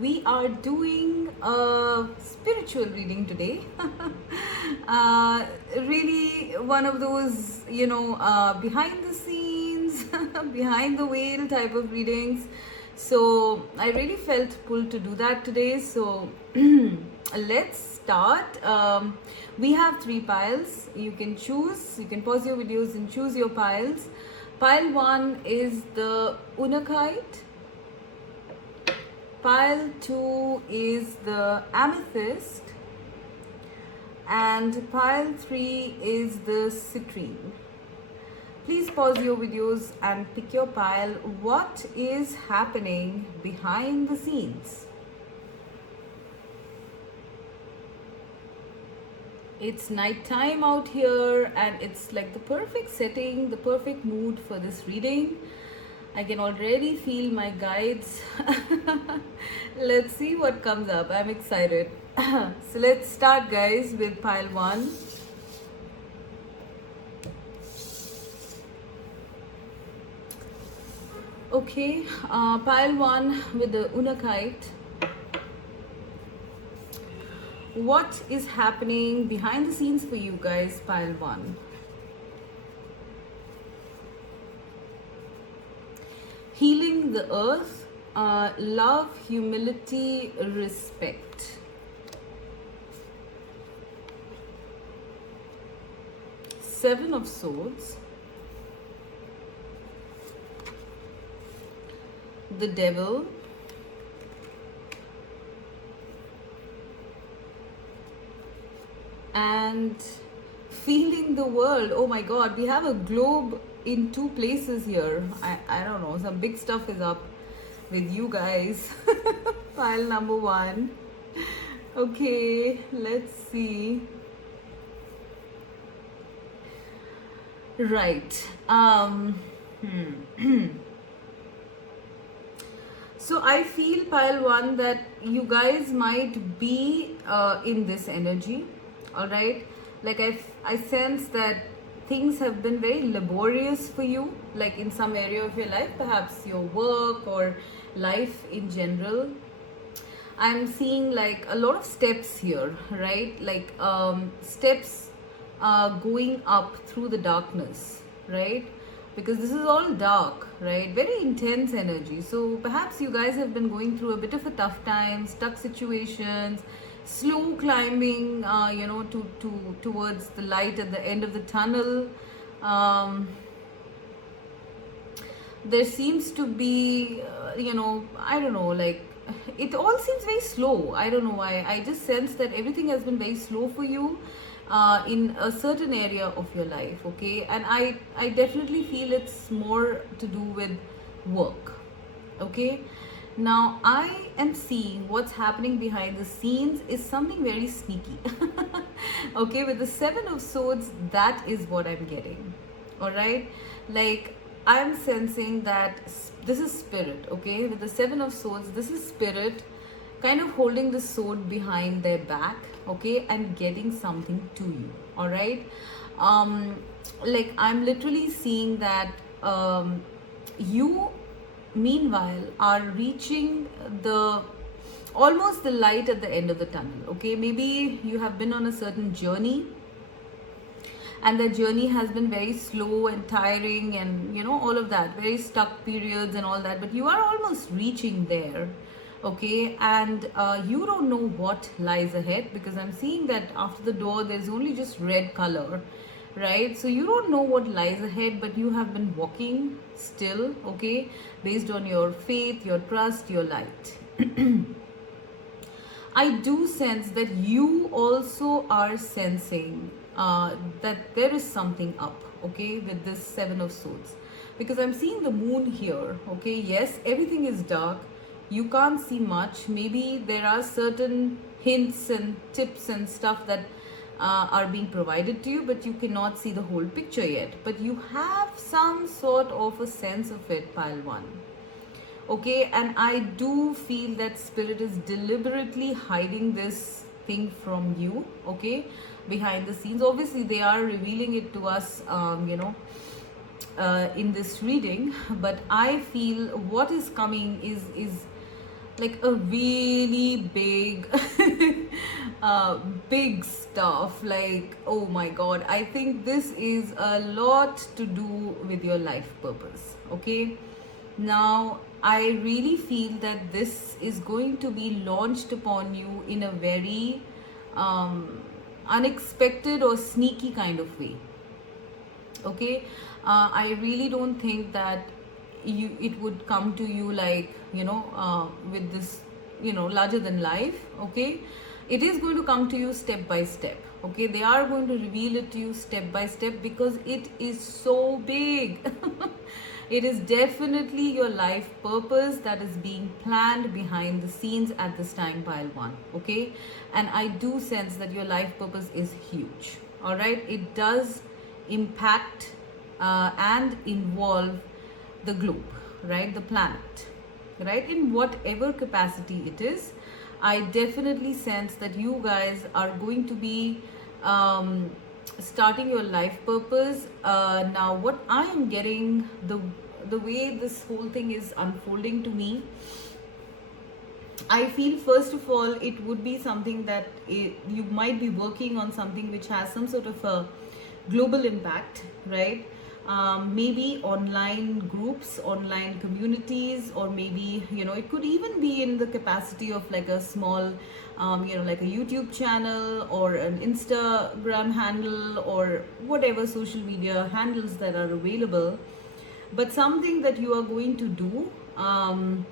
we are doing a spiritual reading today. uh, Really, one of those, behind the scenes, behind the veil type of readings. So, I really felt pulled to do that today. So, let's start. We have three piles. You can choose, you can pause your videos and choose your piles. Pile 1 is the Unakite. Pile 2 is the Amethyst. And pile 3 is the Citrine. Please pause your videos and pick your pile. What is happening behind the scenes? It's nighttime out here and it's like the perfect setting, the perfect mood for this reading. I can already feel my guides. Let's see what comes up. I'm excited. So let's start, guys, with pile 1. Okay, pile 1 with the Unakite. What is happening behind the scenes for you guys, pile 1? Healing the earth, love, humility, respect. Seven of Swords. The Devil. And feeling the world. Oh my god, we have a globe in two places here. I don't know, some big stuff is up with you guys. Pile number 1. Okay, let's see. Right. So I feel, pile 1, that you guys might be in this energy. Alright, like I sense that things have been very laborious for you, like in some area of your life, perhaps your work or life in general. I'm seeing like a lot of steps here, right? Like steps going up through the darkness, right? Because this is all dark, right? Very intense energy. So perhaps you guys have been going through a bit of a tough time, stuck situations, slow climbing, towards the light at the end of the tunnel. There seems to be, I don't know, like, it all seems very slow. I don't know why. I just sense that everything has been very slow for you in a certain area of your life, okay? And I definitely feel it's more to do with work, okay? Now, I am seeing what's happening behind the scenes is something very sneaky. Okay, with the 7 of Swords, that is what I'm getting. Alright? Like, I'm sensing that this is spirit, okay? With the 7 of Swords, this is spirit kind of holding the sword behind their back, okay? And getting something to you, alright? Like, I'm literally seeing that you meanwhile are reaching almost the light at the end of the tunnel, okay? Maybe you have been on a certain journey and the journey has been very slow and tiring and all of that, very stuck periods and all that, but you are almost reaching there, okay? And you don't know what lies ahead, because I'm seeing that after the door there's only just red color, right? So you don't know what lies ahead, but you have been walking still, okay, based on your faith, your trust, your light. I do sense that you also are sensing that there is something up, okay, with this 7 of Swords, because I'm seeing the moon here, okay? Yes, everything is dark, you can't see much. Maybe there are certain hints and tips and stuff that are being provided to you, but you cannot see the whole picture yet, but you have some sort of a sense of it, pile 1, okay? And I do feel that spirit is deliberately hiding this thing from you, okay, behind the scenes. Obviously they are revealing it to us in this reading, but I feel what is coming is like a really big big stuff. Like, oh my god, I think this is a lot to do with your life purpose. Okay, now I really feel that this is going to be launched upon you in a very unexpected or sneaky kind of way. Okay, I really don't think that it would come to you like, with this, larger than life. Okay, it is going to come to you step by step. Okay, they are going to reveal it to you step by step because it is so big. It is definitely your life purpose that is being planned behind the scenes at this time, pile one. Okay, and I do sense that your life purpose is huge. All right, it does impact and involve the globe, right, the planet, right, in whatever capacity it is. I definitely sense that you guys are going to be starting your life purpose. Now what I am getting, the way this whole thing is unfolding to me, I feel first of all it would be something that you might be working on something which has some sort of a global impact, right? Maybe online groups, online communities, or maybe, it could even be in the capacity of like a small, like a YouTube channel or an Instagram handle or whatever social media handles that are available, but something that you are going to do. And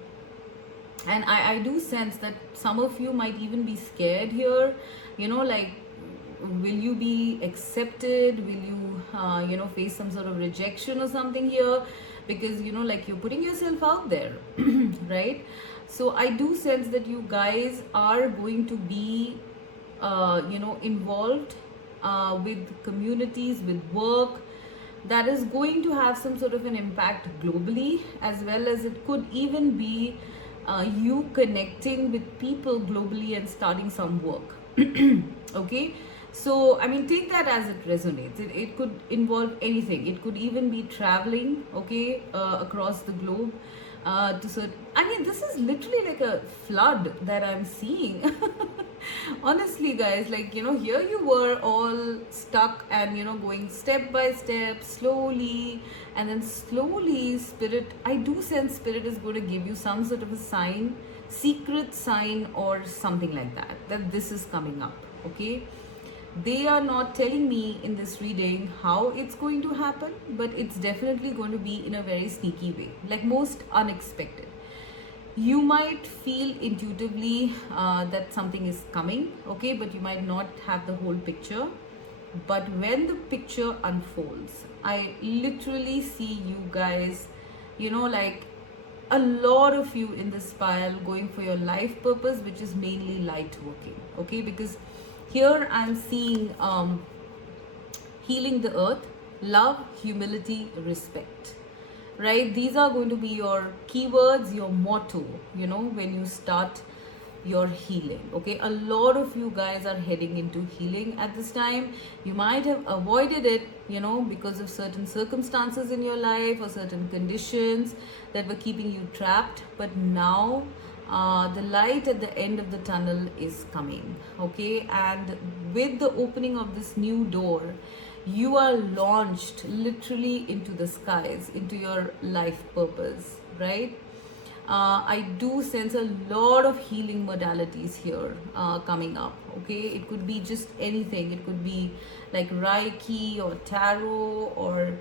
I do sense that some of you might even be scared here, like, will you be accepted, will you face some sort of rejection or something here, because like you're putting yourself out there. Right? So I do sense that you guys are going to be involved with communities, with work that is going to have some sort of an impact globally, as well as it could even be you connecting with people globally and starting some work. Okay, so I mean, take that as it resonates. It could involve anything. It could even be traveling, okay, across the globe. I mean, this is literally like a flood that I'm seeing. Honestly, guys, like, here you were all stuck and, going step by step, slowly, and then slowly, Spirit, I do sense Spirit is going to give you some sort of a sign, secret sign or something like that this is coming up, okay? They are not telling me in this reading how it's going to happen, but it's definitely going to be in a very sneaky way, like most unexpected. You might feel intuitively that something is coming, okay, but you might not have the whole picture. But when the picture unfolds, I literally see you guys, like a lot of you in this pile going for your life purpose, which is mainly light working, okay? Because here I'm seeing healing the earth, love, humility, respect, right? These are going to be your keywords, your motto, when you start your healing, okay? A lot of you guys are heading into healing at this time. You might have avoided it, because of certain circumstances in your life or certain conditions that were keeping you trapped. But now the light at the end of the tunnel is coming, okay? And with the opening of this new door, you are launched literally into the skies, into your life purpose, right? I do sense a lot of healing modalities here coming up, okay? It could be just anything. It could be like Reiki or tarot or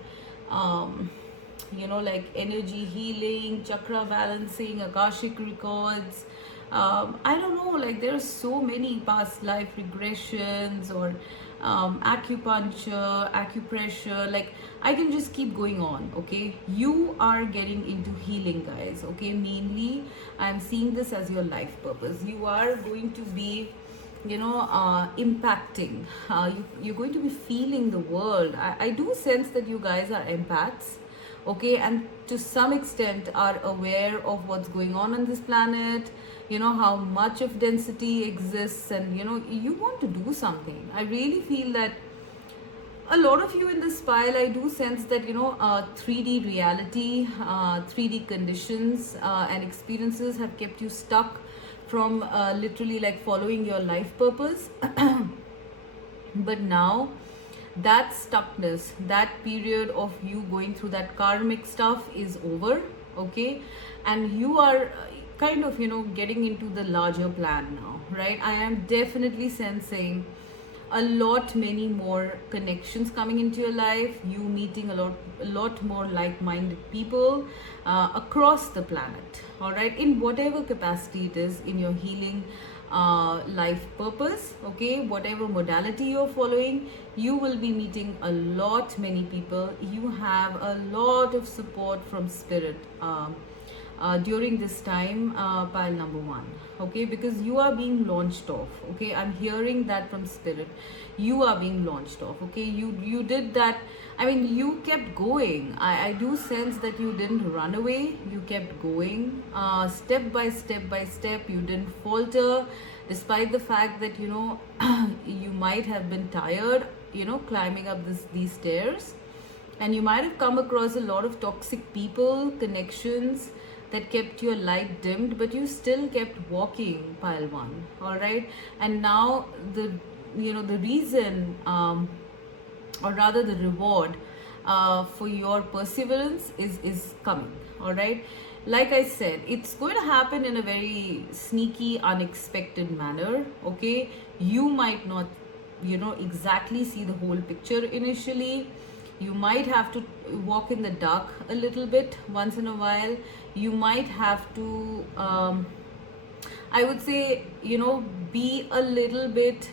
like energy healing, chakra balancing, Akashic records. I don't know, like there are so many past life regressions or acupuncture, acupressure, like I can just keep going on, okay? You are getting into healing, guys, okay? Mainly, I'm seeing this as your life purpose. You are going to be, impacting. You're going to be feeling the world. I do sense that you guys are empaths, okay, and to some extent are aware of what's going on this planet, how much of density exists, and you want to do something. I really feel that a lot of you in this pile, I do sense that, 3D reality, 3D conditions and experiences have kept you stuck from literally like following your life purpose. But now that stuckness, that period of you going through that karmic stuff is over, okay? And you are kind of, getting into the larger plan now, right? I am definitely sensing a lot many more connections coming into your life, you meeting a lot more like-minded people across the planet, all right, in whatever capacity it is, in your healing life purpose, okay, whatever modality you're following, you will be meeting a lot many people. You have a lot of support from spirit during this time, pile number one, okay, because you are being launched off, okay. I'm hearing that from spirit, you are being launched off, okay. You did that, I mean, you kept going. I do sense that you didn't run away, you kept going step by step by step. You didn't falter despite the fact that, you might have been tired, climbing up these stairs, and you might have come across a lot of toxic people, connections that kept your light dimmed, but you still kept walking, pile one, all right. And now the reason, or rather the reward for your perseverance is coming, all right. Like I said, it's going to happen in a very sneaky, unexpected manner, okay. You might not, exactly see the whole picture initially. You might have to walk in the dark a little bit once in a while. You might have to, I would say, be a little bit,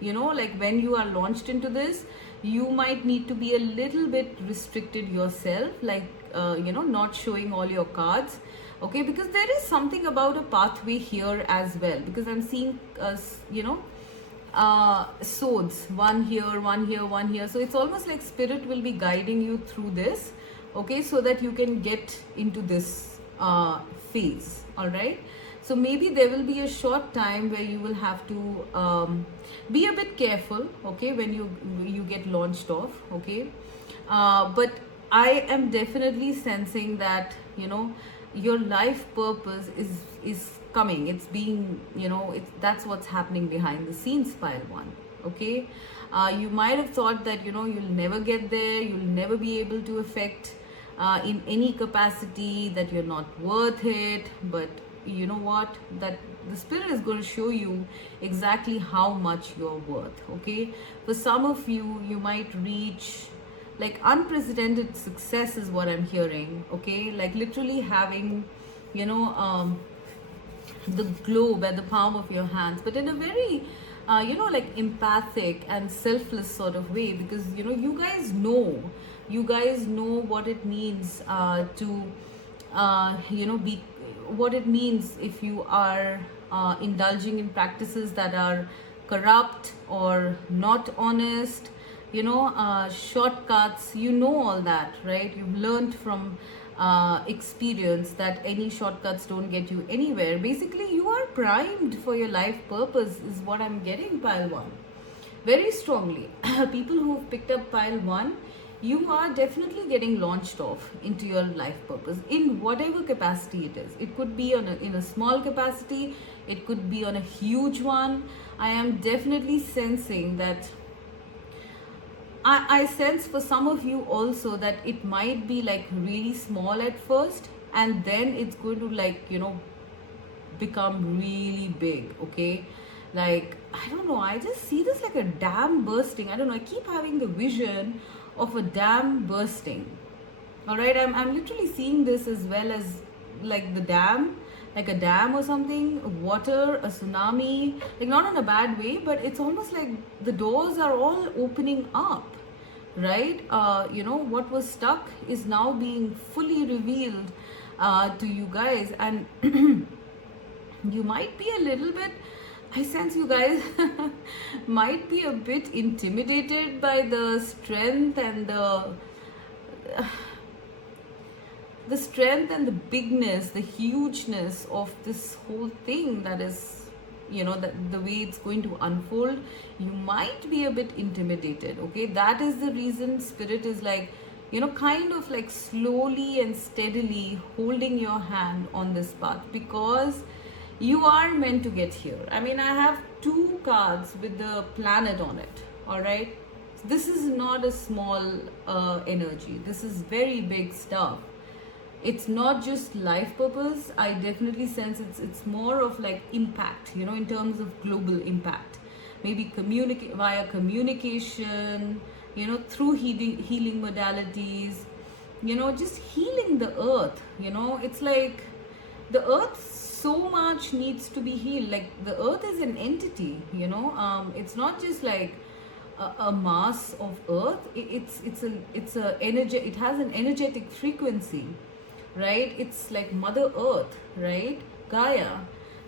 like when you are launched into this, you might need to be a little bit restricted yourself, like, not showing all your cards, okay, because there is something about a pathway here as well, because I'm seeing, swords, one here, one here, one here. So it's almost like spirit will be guiding you through this, okay, so that you can get into this phase, all right. So maybe there will be a short time where you will have to be a bit careful, okay, when you get launched off, okay. But I am definitely sensing that, your life purpose is coming. It's being, that's what's happening behind the scenes, pile one, okay. You might have thought that, you'll never get there, you'll never be able to affect in any capacity, that you're not worth it. But you know what, that the spirit is going to show you exactly how much you're worth, okay. For some of you, you might reach like unprecedented success is what I'm hearing, okay, like literally having, the globe at the palm of your hands, but in a very like empathic and selfless sort of way, because you guys know what it means to be, what it means if you are indulging in practices that are corrupt or not honest, shortcuts, all that, right? You've learned from experience that any shortcuts don't get you anywhere. Basically, you are primed for your life purpose is what I'm getting, pile one, very strongly. People who've picked up pile one, you are definitely getting launched off into your life purpose in whatever capacity it is. It could be in a small capacity, it could be on a huge one. I am definitely sensing that, I sense for some of you also that it might be like really small at first, and then it's going to like, become really big, okay. Like, I don't know, I just see this like a dam bursting. I don't know, I keep having the vision of a dam bursting, all right. I'm literally seeing this as well as like the dam, like a dam or something, water, a tsunami, like not in a bad way, but it's almost like the doors are all opening up, right. What was stuck is now being fully revealed to you guys, and you might be a little bit, I sense you guys might be a bit intimidated by the strength and the strength and the bigness, the hugeness of this whole thing that is, the way it's going to unfold, you might be a bit intimidated. Okay, that is the reason spirit is like, kind of like slowly and steadily holding your hand on this path, because you are meant to get here. I mean, I have two cards with the planet on it. All right, this is not a small energy. This is very big stuff. It's not just life purpose. I definitely sense it's more of like impact, in terms of global impact. Maybe via communication, through healing modalities, just healing the earth. It's like the earth so much needs to be healed. Like the earth is an entity, it's not just like a mass of earth. It has an energetic frequency, right? It's like Mother Earth, right? Gaia.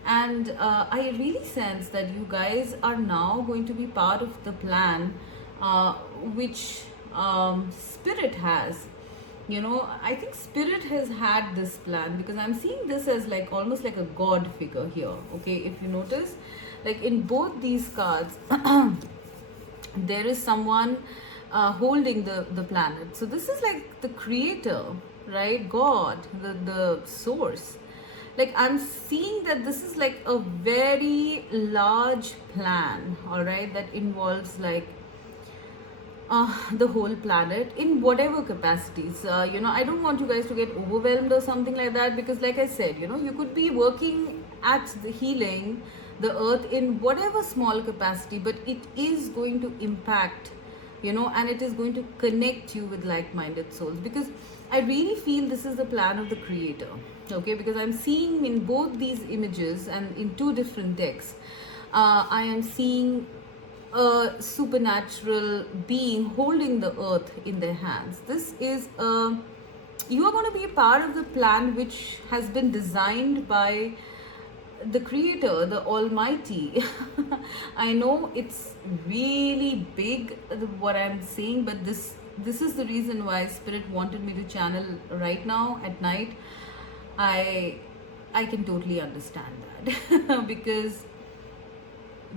And I really sense that you guys are now going to be part of the plan which Spirit has. I think Spirit has had this plan, because I'm seeing this as like almost like a god figure here. Okay, if you notice, like in both these cards, there is someone holding the planet. So this is like the creator, right? God, the source. Like I'm seeing that this is like a very large plan, all right, that involves like the whole planet in whatever capacities. I don't want you guys to get overwhelmed or something like that, because like I said, you could be working at the healing the earth in whatever small capacity, but it is going to impact, and it is going to connect you with like-minded souls, because I really feel this is the plan of the creator. Okay, because I'm seeing in both these images and in two different decks, I am seeing a supernatural being holding the earth in their hands. This is you are going to be a part of the plan which has been designed by the creator, the almighty. I know it's really big what I'm saying, but this is the reason why Spirit wanted me to channel right now at night. I can totally understand that because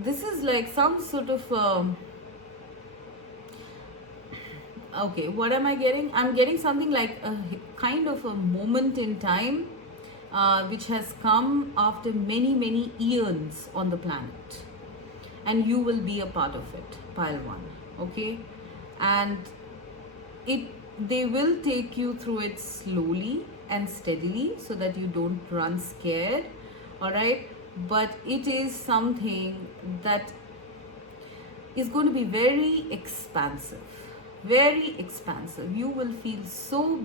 this is like some sort of okay, what am I getting? I'm getting something like a kind of a moment in time which has come after many eons on the planet, and you will be a part of it, pile one. Okay, and they will take you through it slowly and steadily so that you don't run scared. All right, but it is something that is going to be very expansive. You will feel so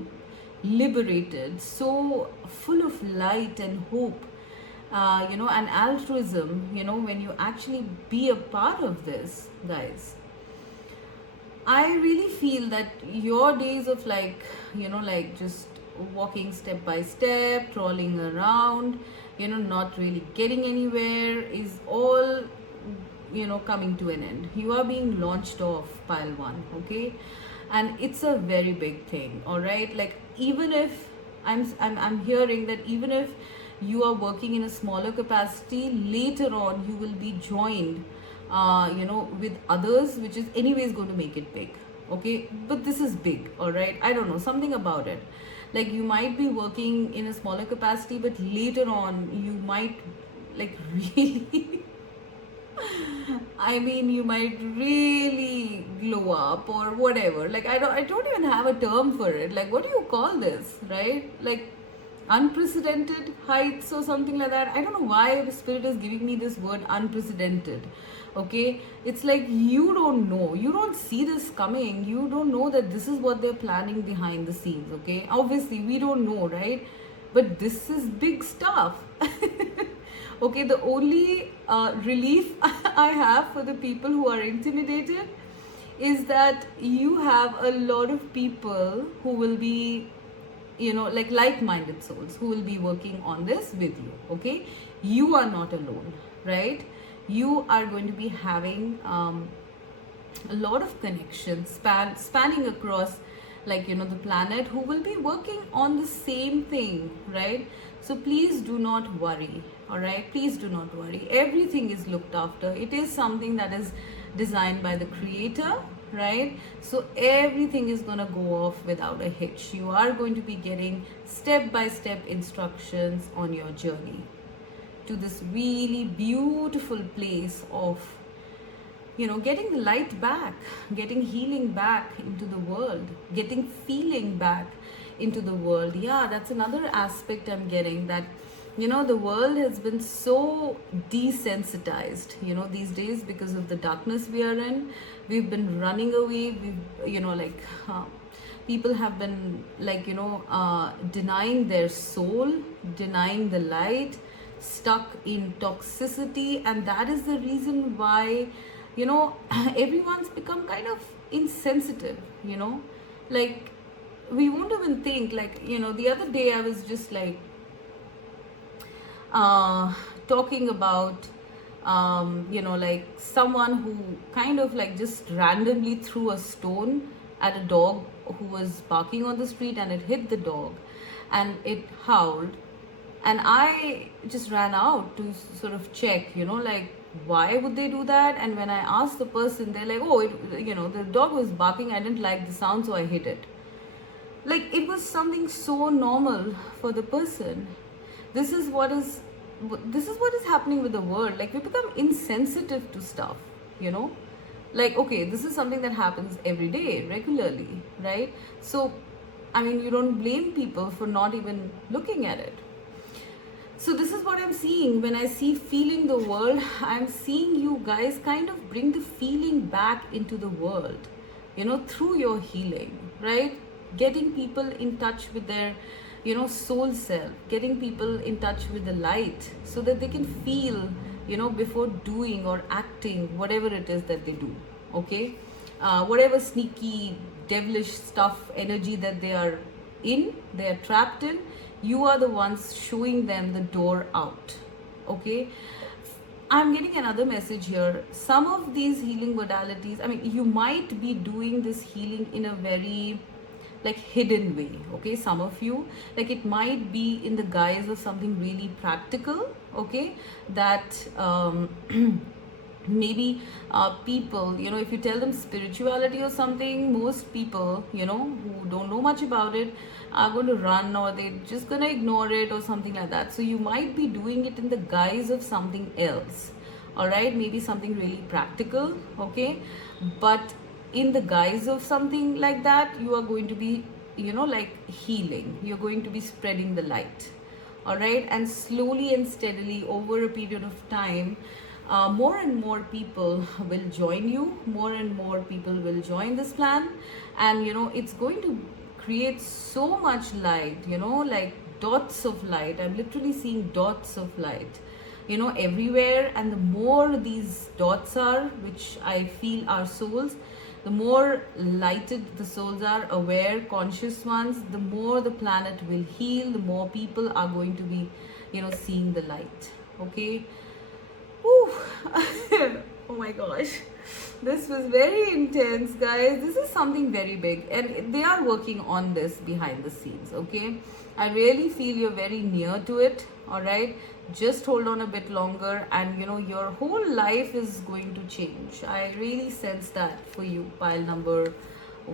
liberated, so full of light and hope, and altruism, when you actually be a part of this, guys. I really feel that your days of like just walking step by step, crawling around, not really getting anywhere, is all coming to an end. You are being launched off, pile one. Okay, and it's a very big thing. All right, like even if I'm hearing that even if you are working in a smaller capacity, later on you will be joined with others, which is anyways going to make it big. Okay, but this is big. All right, I don't know, something about it. Like you might be working in a smaller capacity, but later on you might like really I mean, you might really glow up or whatever. Like I don't even have a term for it. Like, what do you call this, right? Like unprecedented heights or something like that. I don't know why the Spirit is giving me this word unprecedented. Okay, it's like you don't know, you don't see this coming, you don't know that this is what they're planning behind the scenes. Okay, obviously we don't know, right? But this is big stuff. Okay, the only relief I have for the people who are intimidated is that you have a lot of people who will be, like-minded souls who will be working on this with you. Okay, you are not alone, right? You are going to be having a lot of connections spanning across the planet, who will be working on the same thing, right? So please do not worry. All right, please do not worry. Everything is looked after. It is something that is designed by the creator, right? So everything is going to go off without a hitch. You are going to be getting step by step instructions on your journey to this really beautiful place of, you know, getting the light back, getting healing back into the world, getting feeling back into the world. Yeah, that's another aspect I'm getting, that, you know, the world has been so desensitized, you know, these days because of the darkness we are in. We've been running away. We've, you know, like, people have been, like, you know, denying their soul, denying the light, stuck in toxicity. And that is the reason why, you know, everyone's become kind of insensitive, you know, like, we won't even think, like, you know, the other day I was just like, talking about, you know, like someone who kind of like just randomly threw a stone at a dog who was barking on the street, and it hit the dog and it howled. And I just ran out to sort of check, you know, like, why would they do that? And when I asked the person, they're like, oh, you know, the dog was barking, I didn't like the sound, so I hit it. Like, it was something so normal for the person. This is what is happening with the world. Like, we become insensitive to stuff, you know, like, okay, this is something that happens every day, regularly, right? So, I mean, you don't blame people for not even looking at it. So this is what I'm seeing when I see feeling the world. I'm seeing you guys kind of bring the feeling back into the world, you know, through your healing, right? Getting people in touch with their, you know, soul self, getting people in touch with the light so that they can feel, you know, before doing or acting whatever it is that they do, okay? Whatever sneaky, devilish stuff, energy that they are trapped in, you are the ones showing them the door out, okay? I'm getting another message here. Some of these healing modalities, I mean, you might be doing this healing in a very, like, hidden way, okay? Some of you, like, it might be in the guise of something really practical, okay? That maybe people, you know, if you tell them spirituality or something, most people, you know, who don't know much about it are going to run, or they're just going to ignore it or something like that. So you might be doing it in the guise of something else, all right? Maybe something really practical, okay? But in the guise of something like that, you are going to be, you know, like, healing. You're going to be spreading the light, all right? And slowly and steadily over a period of time, more and more people will join you, more and more people will join this plan, and, you know, it's going to create so much light, you know, like dots of light. I'm literally seeing dots of light, you know, everywhere. And the more these dots are, which I feel are souls, the more lighted the souls are, aware, conscious ones, the more the planet will heal, the more people are going to be, you know, seeing the light, okay? Whew. Oh my gosh, this was very intense, guys. This is something very big, and they are working on this behind the scenes, okay? I really feel you're very near to it, all right? Just hold on a bit longer, and, you know, your whole life is going to change. I really sense that for you, pile number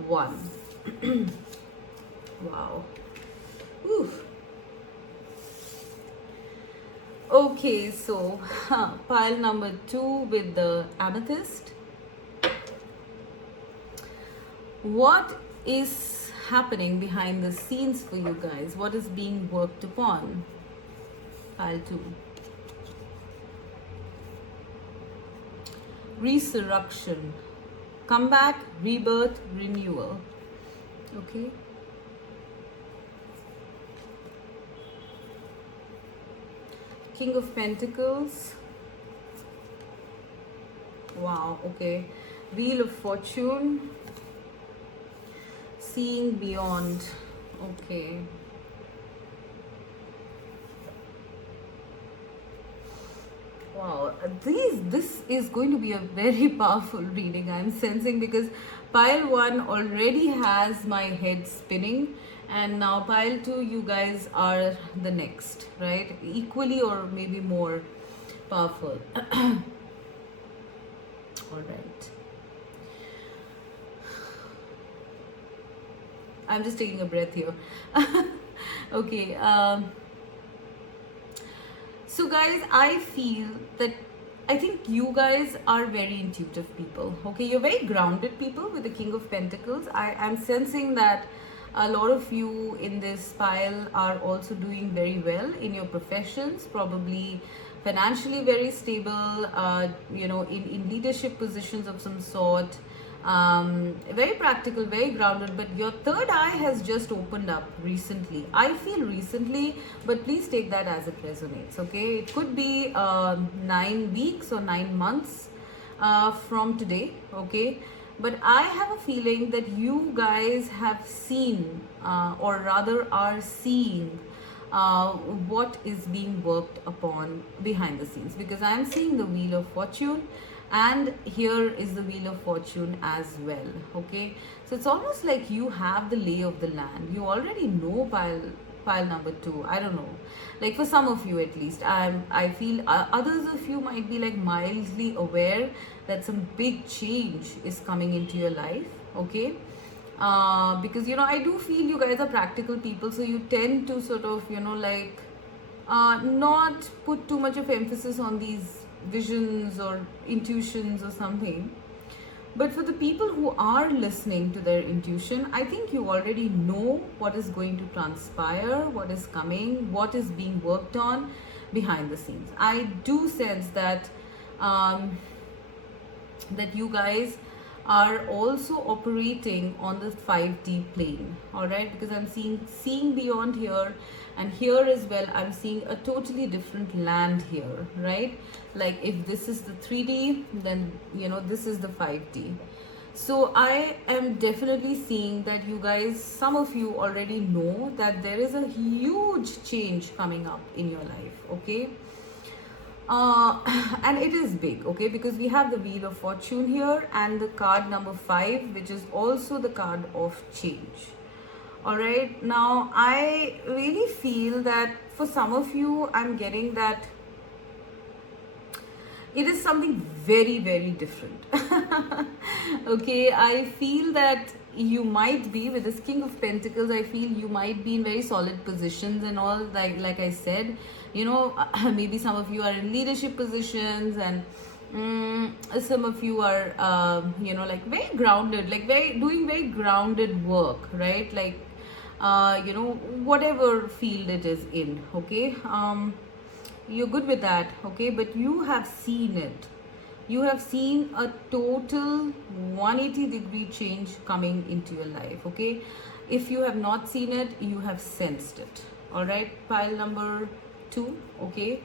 1. Wow. Oof. Okay, so pile number 2 with the amethyst. What is happening behind the scenes for you guys? What is being worked upon? Pile 2. Resurrection. Comeback, rebirth, renewal. Okay. King of Pentacles. Wow, okay. Wheel of Fortune. Seeing beyond. Okay. Wow, this is going to be a very powerful reading, I'm sensing, because pile 1 already has my head spinning, And now pile 2, you guys are the next, right? Equally or maybe more powerful. All right. I'm just taking a breath here. Okay. So guys, I feel that I think you guys are very intuitive people. Okay, you're very grounded people with the King of Pentacles. I am sensing that a lot of you in this pile are also doing very well in your professions, probably financially very stable, in leadership positions of some sort. Very practical, very grounded, but your third eye has just opened up recently. I feel recently, but please take that as it resonates, okay? It could be 9 weeks or 9 months from today, okay? But I have a feeling that you guys have seen, or rather are seeing, what is being worked upon behind the scenes, because I am seeing the Wheel of Fortune, and here is the Wheel of Fortune as well. Okay, so it's almost like you have the lay of the land. You already know pile number 2. I don't know, like for some of you at least. I feel others of you might be like mildly aware that some big change is coming into your life. Okay, because I do feel you guys are practical people, so you tend to sort of not put too much of emphasis on these visions or intuitions or something. But for the people who are listening to their intuition, I think you already know what is going to transpire, what is coming, what is being worked on behind the scenes. I do sense that that you guys are also operating on the 5D plane, all right? Because I'm seeing beyond here, and here as well I'm seeing a totally different land here, right? Like if this is the 3D, then this is the 5D. So I am definitely seeing that you guys, some of you already know that there is a huge change coming up in your life, okay? And it is big, okay, because we have the Wheel of Fortune here and the card number 5, which is also the card of change. All right, now I really feel that for some of you, I'm getting that it is something very, very different. Okay, I feel that you might be with this King of Pentacles. I feel you might be in very solid positions and all, like I said, maybe some of you are in leadership positions, and some of you are like very grounded, like doing very grounded work, right? Like whatever field it is in, okay? You're good with that, okay? But you have seen it. You have seen a total 180-degree change coming into your life, okay? If you have not seen it, you have sensed it, all right? Pile number 2, okay?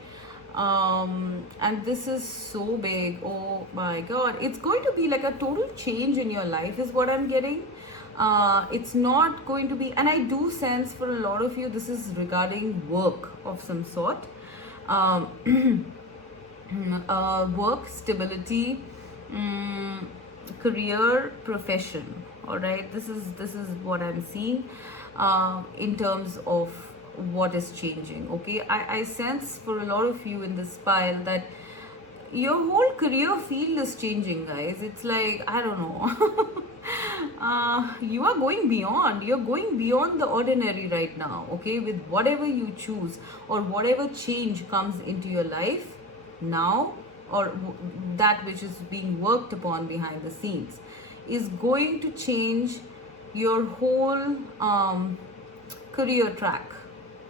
And this is so big. Oh my God. It's going to be like a total change in your life is what I'm getting. It's not going to be, and I do sense for a lot of you, this is regarding work of some sort. Work, stability, career, profession. All right, this is what I'm seeing in terms of what is changing. Okay, I sense for a lot of you in this pile that your whole career field is changing, guys. It's like, I don't know. You are going beyond. You're going beyond the ordinary right now, okay? With whatever you choose or whatever change comes into your life now, or that which is being worked upon behind the scenes, is going to change your whole career track,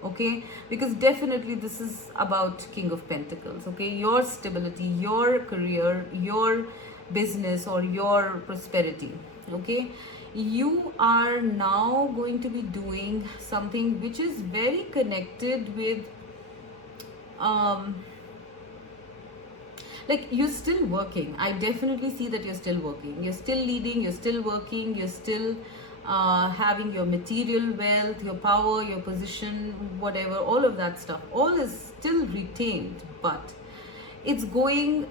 okay? Because definitely this is about King of Pentacles, okay? Your stability, your career, your business, or your prosperity, okay? You are now going to be doing something which is very connected with like you're still working. I definitely see that you're still working. You're still leading, you're still working, you're still having your material wealth, your power, your position, whatever, all of that stuff, all is still retained, but it's going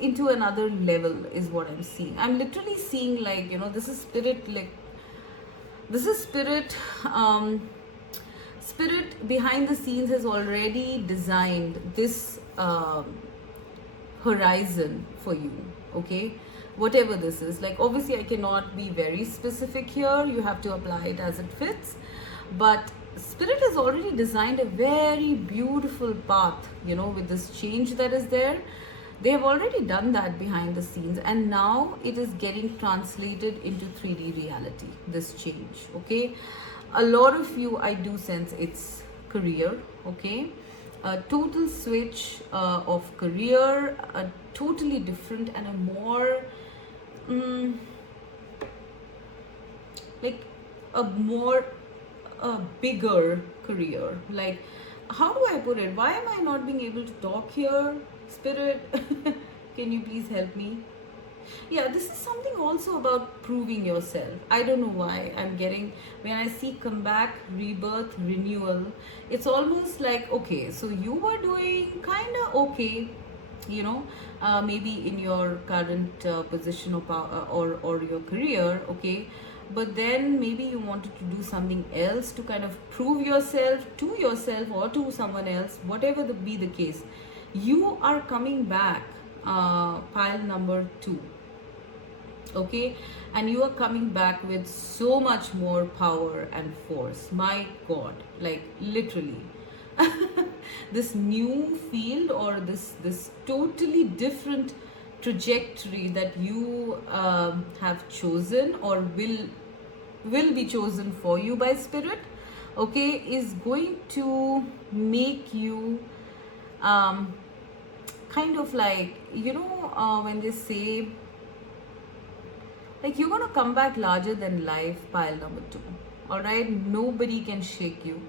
into another level is what I'm seeing. I'm literally seeing, like, this is spirit, like, This is spirit. Spirit behind the scenes has already designed this horizon for you. Okay, whatever this is, like obviously I cannot be very specific here, you have to apply it as it fits, but spirit has already designed a very beautiful path, you know, with this change that is there. They have already done that behind the scenes, and now it is getting translated into 3D reality, this change. Okay, a lot of you, I do sense it's career. Okay, a total switch of career, a totally different and a more like a more a bigger career. Like, how do I put it? Why am I not being able to talk here, spirit? Can you please help me? Yeah, this is something also about proving yourself. I don't know why I'm getting, when I see comeback, rebirth, renewal, it's almost like, okay, so you were doing kind of okay, you know, maybe in your current position of power, or your career. Okay, but then maybe you wanted to do something else to kind of prove yourself to yourself or to someone else, whatever be the case. You are coming back, pile number 2. Okay, and you are coming back with so much more power and force. My God, like literally this new field, or this totally different trajectory that you have chosen, or will be chosen for you by spirit, okay, is going to make you kind of like, you know, when they say, like, you're going to come back larger than life, pile number 2. All right, nobody can shake you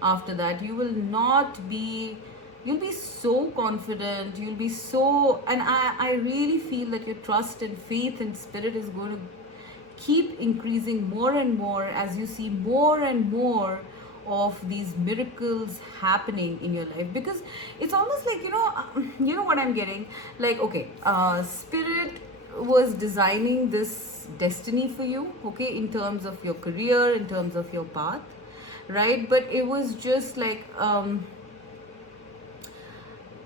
after that. You will not be, you'll be so confident, you'll be so, and I really feel that your trust and faith in spirit is going to keep increasing more and more as you see more and more of these miracles happening in your life. Because it's almost like, you know what I'm getting, like, okay, spirit was designing this destiny for you, okay, in terms of your career, in terms of your path, right? But it was just like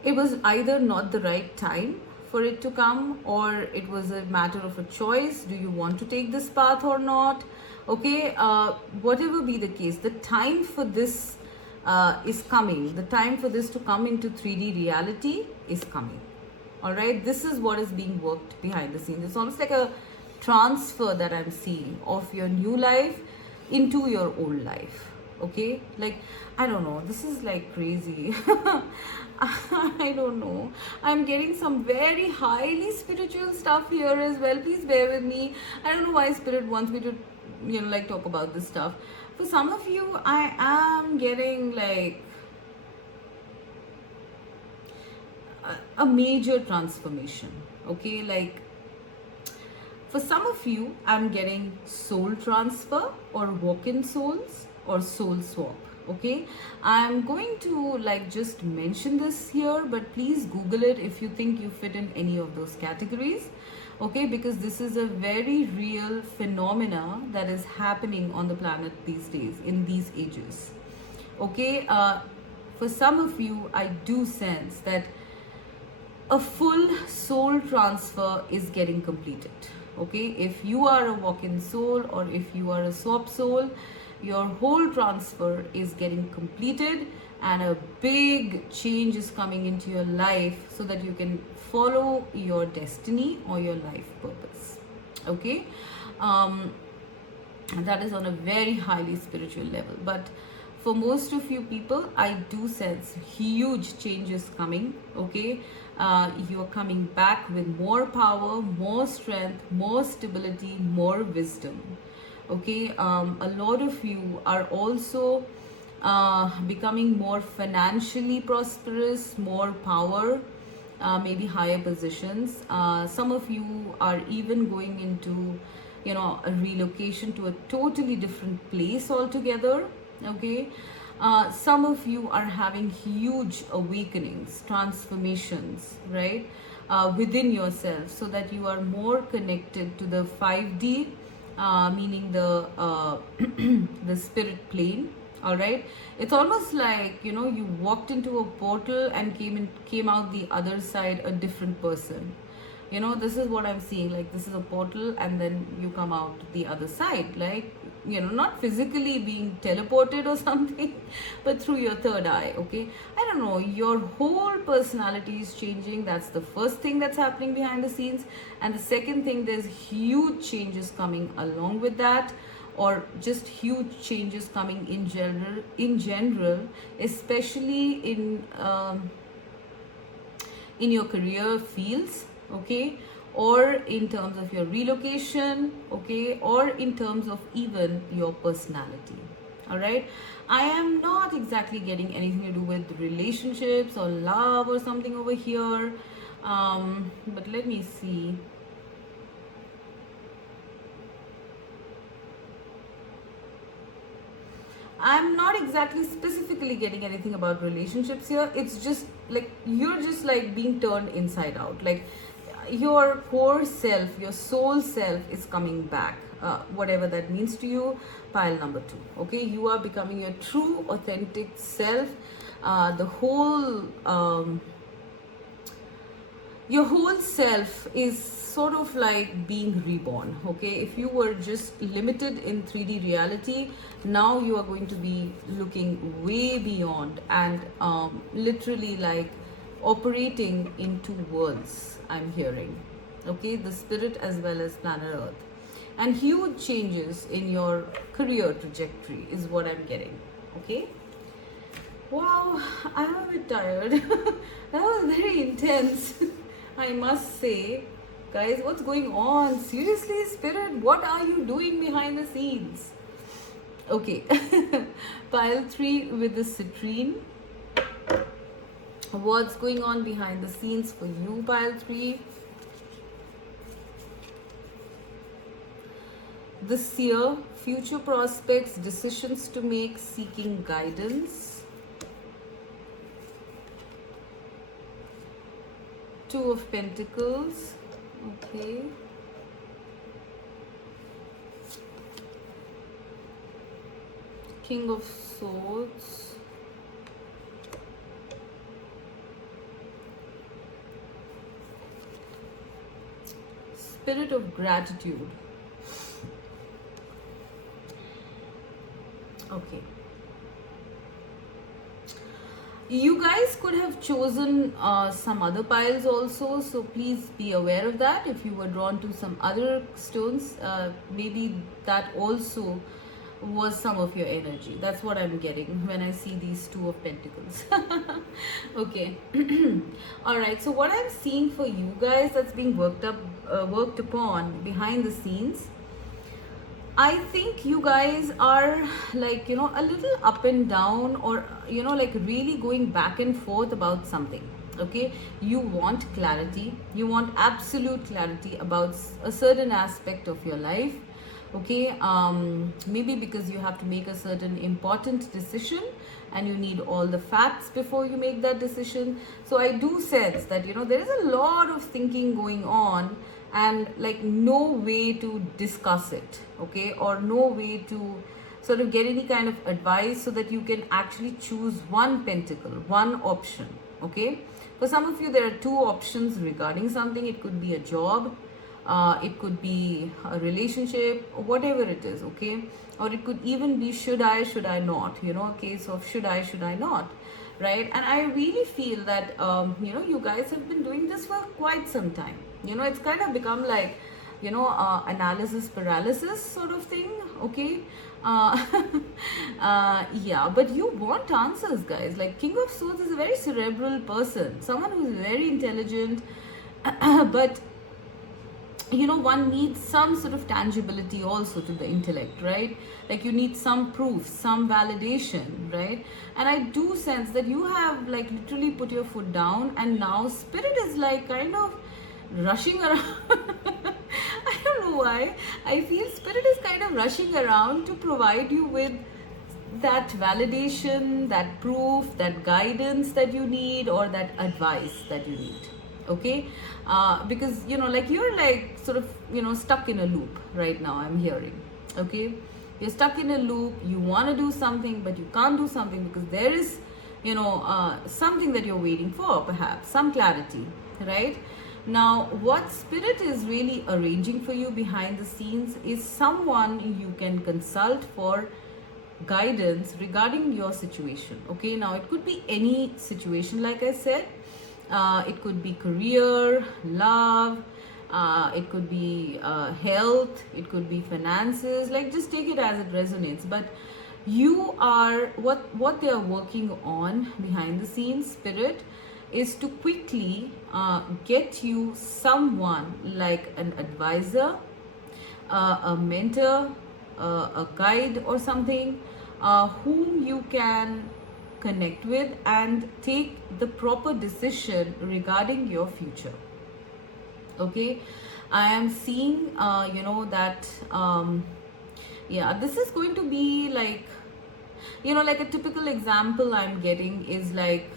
it was either not the right time for it to come, or it was a matter of a choice. Do you want to take this path or not? Okay, whatever be the case, the time for this is coming. The time for this to come into 3D reality is coming. All right, this is what is being worked behind the scenes. It's almost like a transfer that I'm seeing of your new life into your old life. Okay, like, I don't know, this is like crazy. I don't know, I'm getting some very highly spiritual stuff here as well. Please bear with me. I don't know why spirit wants me to, you know, like, talk about this stuff. For some of you, I am getting like a major transformation. Okay, like, for some of you, I'm getting soul transfer, or walk-in souls, or soul swap. Okay, I'm going to like just mention this here, but please Google it if you think you fit in any of those categories. Okay, because this is a very real phenomena that is happening on the planet these days, in these ages. Okay, for some of you, I do sense that a full soul transfer is getting completed. Okay, if you are a walk-in soul, or if you are a swap soul, your whole transfer is getting completed, and a big change is coming into your life so that you can follow your destiny or your life purpose. Okay, that is on a very highly spiritual level. But for most of you people, I do sense huge changes coming. Okay, you are coming back with more power, more strength, more stability, more wisdom. Okay, a lot of you are also becoming more financially prosperous, more power, maybe higher positions. Some of you are even going into, you know, a relocation to a totally different place altogether. Okay, some of you are having huge awakenings, transformations, right, within yourself, so that you are more connected to the 5D meaning the spirit plane. All right, it's almost like, you know, you walked into a portal and came out the other side a different person. You know, this is what I'm seeing, like this is a portal and then you come out the other side, like, you know, not physically being teleported or something, but through your third eye. Okay, I don't know, your whole personality is changing. That's the first thing that's happening behind the scenes. And the second thing, there's huge changes coming along with that, or just huge changes coming in general, especially in your career fields. Okay, or in terms of your relocation. Okay, or in terms of even your personality. All right, I am not exactly getting anything to do with relationships or love or something over here, but let me see. I'm not exactly specifically getting anything about relationships here. It's just like you're just like being turned inside out. Like your core self, your soul self is coming back. Whatever that means to you, pile number 2. Okay, you are becoming your true, authentic self. The whole your whole self is sort of like being reborn. Okay, if you were just limited in 3D reality, now you are going to be looking way beyond and literally like operating in 2 worlds, I'm hearing. Okay, the spirit as well as planet Earth, and huge changes in your career trajectory is what I'm getting. Okay, wow, I'm a bit tired. That was very intense. I must say, guys, what's going on? Seriously, spirit, what are you doing behind the scenes? Okay, pile 3 with the citrine. What's going on behind the scenes for you, pile 3? The seer, future prospects, decisions to make, seeking guidance. 2 of Pentacles. Okay. King of Swords. Spirit of gratitude. Okay. You guys could have chosen some other piles also, so please be aware of that. If you were drawn to some other stones, maybe that also was some of your energy. That's what I'm getting when I see these 2 of Pentacles. Okay. All right, so what I'm seeing for you guys that's being worked upon behind the scenes, I think you guys are like, you know, a little up and down, or, you know, like really going back and forth about something. Okay, you want clarity, you want absolute clarity about a certain aspect of your life. Okay, maybe because you have to make a certain important decision and you need all the facts before you make that decision. So I do sense that, you know, there is a lot of thinking going on and like no way to discuss it. Okay, or no way to sort of get any kind of advice so that you can actually choose one pentacle, one option. Okay, for some of you there are 2 options regarding something. It could be a job, it could be a relationship, or whatever it is. Okay, or it could even be should I not, you know, a case of should I not, right? And I really feel that you know, you guys have been doing this for quite some time. You know, it's kind of become like, you know, analysis paralysis sort of thing. Okay, yeah, but you want answers, guys. Like King of Swords is a very cerebral person, someone who's very intelligent, but you know, one needs some sort of tangibility also to the intellect, right? Like you need some proof, some validation, right? And I do sense that you have like literally put your foot down, and now spirit is like kind of rushing around. I don't know why. I feel spirit is kind of rushing around to provide you with that validation, that proof, that guidance that you need, or that advice that you need. Okay, because like you're like sort of stuck in a loop right now, I'm hearing. Okay, you're stuck in a loop, you want to do something but you can't do something because there is something that you're waiting for, perhaps some clarity, right? Now what spirit is really arranging for you behind the scenes is someone you can consult for guidance regarding your situation. Okay, now it could be any situation, like I said. It could be career, love, it could be health, it could be finances, like just take it as it resonates. But you are what they are working on behind the scenes, spirit, is to quickly get you someone like an advisor, a mentor, a guide or something, whom you can connect with and take the proper decision regarding your future. Okay, I am seeing that yeah, this is going to be like like a typical example I'm getting is like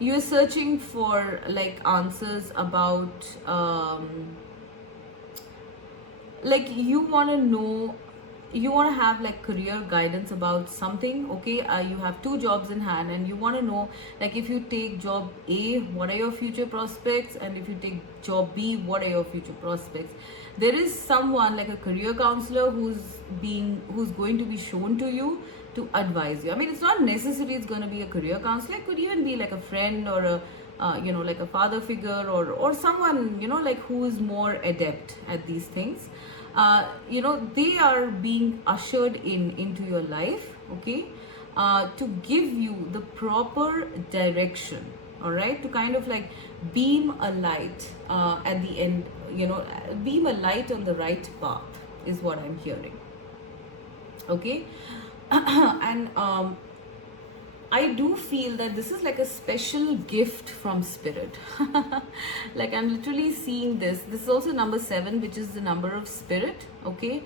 you're searching for like answers about like you want to know, you want to have like career guidance about something. Okay, you have two jobs in hand and you want to know, like, if you take job A, what are your future prospects, and if you take job B, what are your future prospects. There is someone like a career counselor who's going to be shown to you to advise you. I mean, it's not necessary it's going to be a career counselor. It could even be like a friend or a like a father figure or someone like who is more adept at these things. They are being ushered into your life, okay, to give you the proper direction, all right, to kind of like beam a light at the end, beam a light on the right path is what I'm hearing. Okay, and I do feel that this is like a special gift from spirit. Like I'm literally seeing this. This is also number 7, which is the number of spirit. Okay.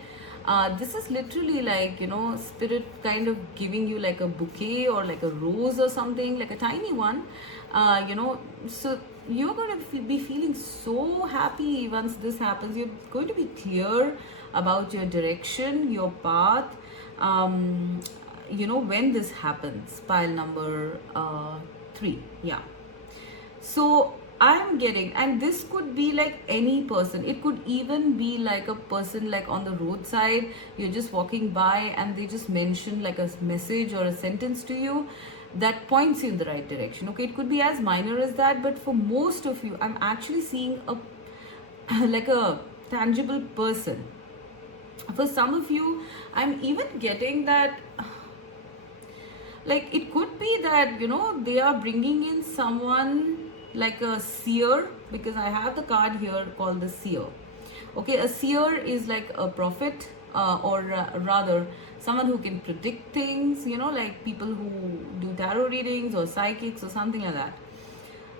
This is literally like, spirit kind of giving you like a bouquet or like a rose or something, like a tiny one. So you're going to be feeling so happy once this happens. You're going to be clear about your direction, your path. When this happens, pile number 3, yeah. So I'm getting, and this could be like any person. It could even be like a person like on the roadside, you're just walking by and they just mention like a message or a sentence to you that points you in the right direction. Okay, it could be as minor as that, but for most of you, I'm actually seeing a like a tangible person. For some of you, I'm even getting that like it could be that they are bringing in someone like a seer, because I have the card here called the seer. Okay, a seer is like a prophet, or rather someone who can predict things, like people who do tarot readings or psychics or something like that.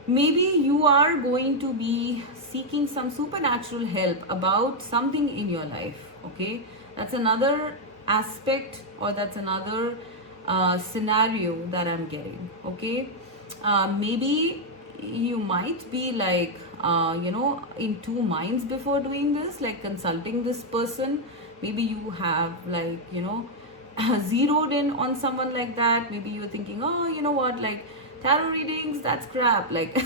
Maybe you are going to be seeking some supernatural help about something in your life. Okay, that's another aspect, or that's another scenario that I'm getting. Okay, maybe you might be like in two minds before doing this, like consulting this person. Maybe you have like zeroed in on someone like that. Maybe you're thinking, oh, you know what, like tarot readings, that's crap, like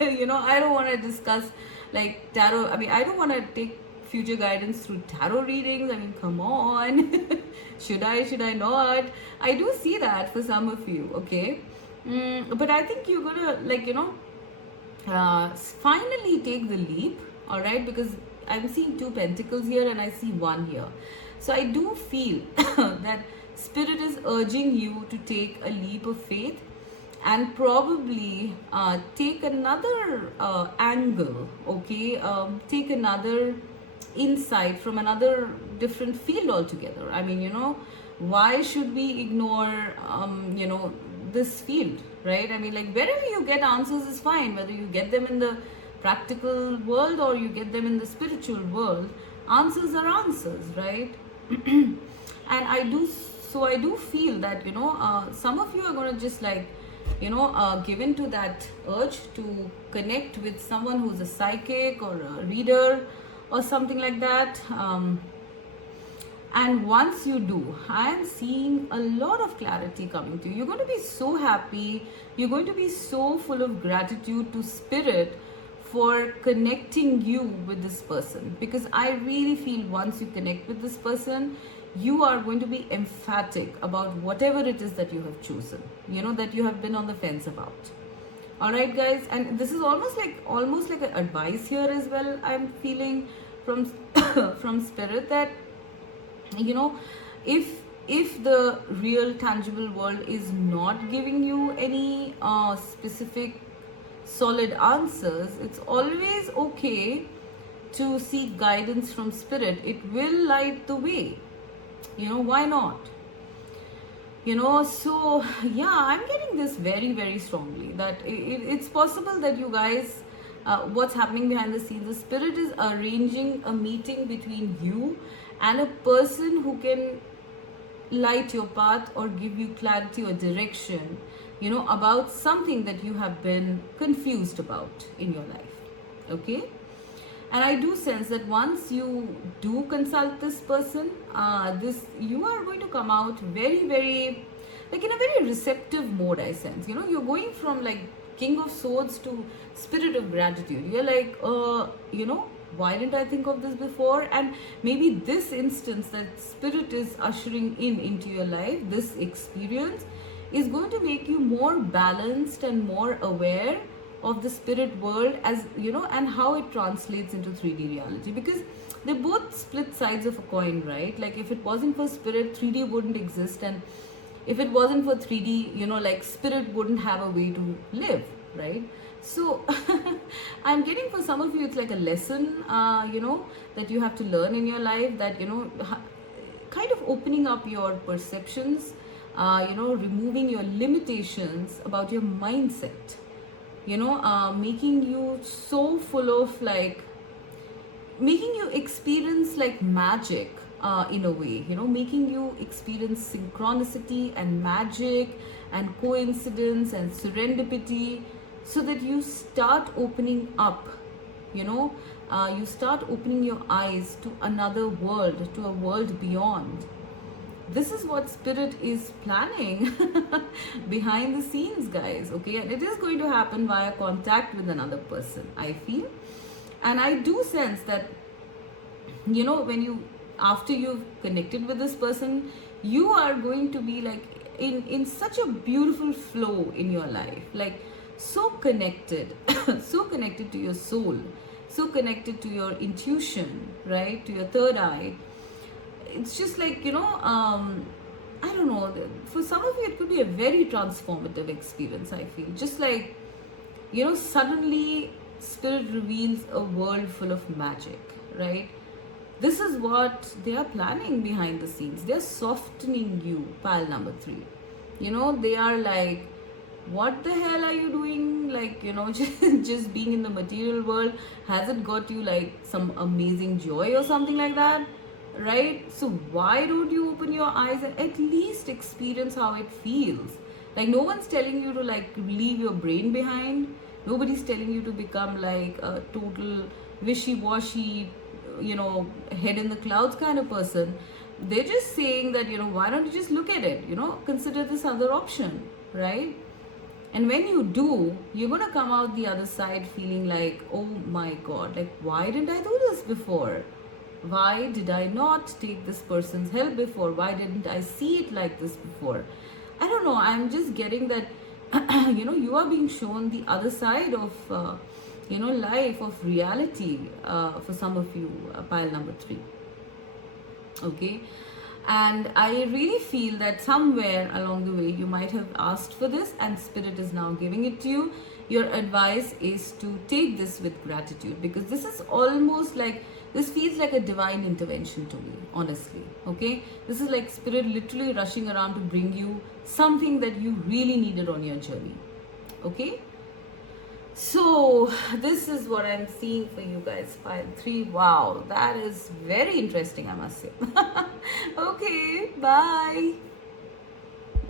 I don't want to discuss like tarot. I mean, I don't want to take future guidance through tarot readings. I mean, come on. should I not? I do see that for some of you. Okay, but I think you're gonna like finally take the leap, all right, because I'm seeing 2 pentacles here and I see 1 here. So I do feel that spirit is urging you to take a leap of faith and probably take another angle. Okay, take another insight from another different field altogether. I mean, why should we ignore this field, right? I mean, like wherever you get answers is fine, whether you get them in the practical world or you get them in the spiritual world. Answers are answers, right? And I do feel that some of you are going to just like given to that urge to connect with someone who's a psychic or a reader or something like that. And once you do, I am seeing a lot of clarity coming to you. You're going to be so happy. You're going to be so full of gratitude to Spirit for connecting you with this person. Because I really feel once you connect with this person, you are going to be emphatic about whatever it is that you have chosen, that you have been on the fence about. All right, guys. And this is almost like an advice here as well. I'm feeling from from Spirit that, if the real tangible world is not giving you any specific solid answers, it's always okay to seek guidance from Spirit. It will light the way. Why not? So yeah, I'm getting this very, very strongly that it's possible that you guys, what's happening behind the scenes, the Spirit is arranging a meeting between you and a person who can light your path or give you clarity or direction, about something that you have been confused about in your life. Okay? And I do sense that once you do consult this person, you are going to come out very, very, in a very receptive mode, I sense. You're going from King of Swords to Spirit of Gratitude. You're like, why didn't I think of this before? And maybe this instance that Spirit is ushering into your life, this experience, is going to make you more balanced and more aware of the spirit world, as and how it translates into 3D reality, because they're both split sides of a coin, right? If it wasn't for Spirit, 3D wouldn't exist, and if it wasn't for 3D, Spirit wouldn't have a way to live, right? So I'm getting, for some of you, it's like a lesson, that you have to learn in your life, that, kind of opening up your perceptions, removing your limitations about your mindset, making you so full of making you experience magic in a way, making you experience synchronicity and magic and coincidence and serendipity, so that you start opening up, you start opening your eyes to another world, to a world beyond. This is what Spirit is planning behind the scenes, guys. Okay, and it is going to happen via contact with another person, I feel. And I do sense that, when after you've connected with this person, you are going to be in such a beautiful flow in your life, so connected, so connected to your soul, so connected to your intuition, right, to your third eye. It's just I don't know, for some of you it could be a very transformative experience, I feel. Just suddenly Spirit reveals a world full of magic, right? This is what they are planning behind the scenes. They're softening you, pile number 3. They are what the hell are you doing? Just being in the material world, has it got you some amazing joy or something like that? Right? So why don't you open your eyes and at least experience how it feels? No one's telling you to leave your brain behind. Nobody's telling you to become a total wishy-washy, head in the clouds kind of person. They're just saying that, why don't you just look at it? Consider this other option, right? And when you do, you're going to come out the other side feeling oh my God, why didn't I do this before? Why did I not take this person's help before? Why didn't I see it like this before? I don't know. I'm just getting that, you are being shown the other side of, life, of reality, for some of you, pile number 3. Okay. And I really feel that somewhere along the way, you might have asked for this and Spirit is now giving it to you. Your advice is to take this with gratitude, because this is almost this feels like a divine intervention to me, honestly. Okay, this is Spirit literally rushing around to bring you something that you really needed on your journey. Okay, so this is what I'm seeing for you guys, pile 3. Wow, that is very interesting, I must say. Okay, bye.